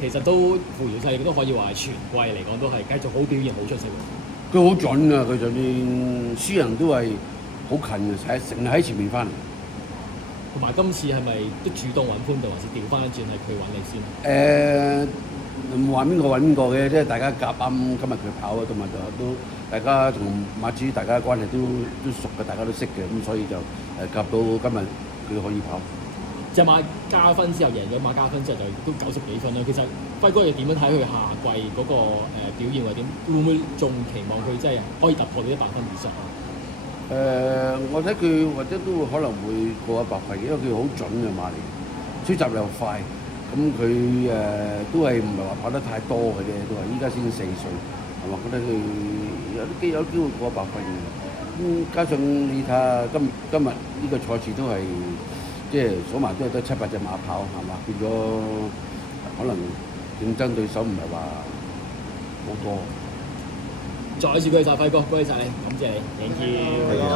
其實都扶搖世都可以話係全季嚟講都係繼續好表現，好出色喎。佢好準㗎，佢就算輸人都係好近嘅，成日喺前面翻嚟。同埋今次係咪都主動揾潘頓，還是調翻轉係佢揾你先？唔話邊個揾邊個嘅，即係大家夾啱今日佢跑啊，同埋都大家同馬主大家關係都熟嘅，大家都識嘅，咁所以就夾到今日佢可以跑。隻馬加分之後贏咗馬加分之後就都90幾分啦。其實輝哥你點樣睇佢下季嗰個表現或者點？會唔會仲期望佢真係可以突破到100分以上啊？我睇佢或者都可能會過100分，因為佢好準嘅馬嚟，追集又快，咁佢都係唔係話跑得太多嘅啫，都係依家先4歲，係嘛？覺得佢有機會過100分嘅。加上你睇下今日呢個賽事都係即係數埋都係得7、8隻馬跑，係嘛？變咗可能競爭對手唔係話好多。再一次多謝輝哥，多謝你，感謝你，thank you。